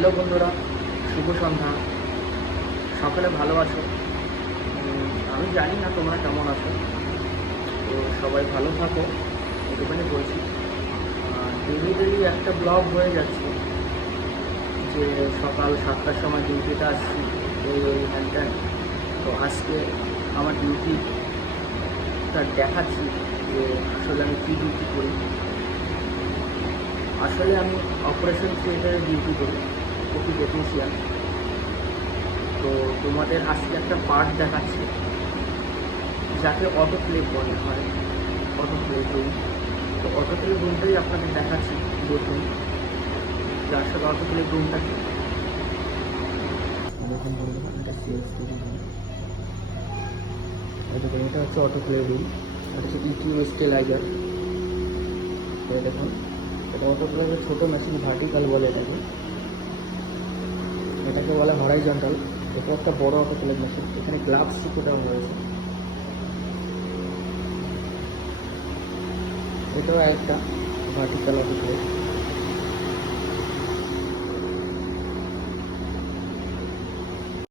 Hello বন্ধুরা, শুভ সন্ধ্যা। সকলে ভালো আছো? আমি জানি না তোমরা কেমন আছো। তো সবাই ভালো থাকো, এটুখানি বলছি। ডেলি ডেলি একটা ব্লগ হয়ে যাচ্ছে যে সকাল 7টার সময় ডিউটিতে আসছি, এই হ্যান। তো আজকে আমার ডিউটিটা দেখাচ্ছি যে আসলে আমি কী ডিউটি করি। আসলে আমি অপারেশন থিয়েটারে ডিউটি করি, ওটি টেকনিশিয়ান। তো তোমাদের আজকে একটা পার্ট দেখাচ্ছি যাকে অটোক্লেভ বলা হয়, অটোক্লেভ রুম। তো অটোক্লেভ রুমটাই আপনাদের দেখাচ্ছি, দেখুন যে আসলে অটোক্লেভ রুমটা কি। দেখুন বন্ধুরা, এটা এটা হচ্ছে অটোক্লেভ রুম, এটা হচ্ছে ইকিউ স্টেলাইজার। তো দেখুন, এটা অটোক্লেভের ছোটো মেশিন, ভার্টিক্যাল বলে এটাকে বলে হরাইজন্টাল। এটা একটা বড় অটোক্লেভ মেশিন, এখানে গ্লাভস দেওয়া হয়েছে। এটাও একটা ভার্টিক্যাল অটোক্লেভ।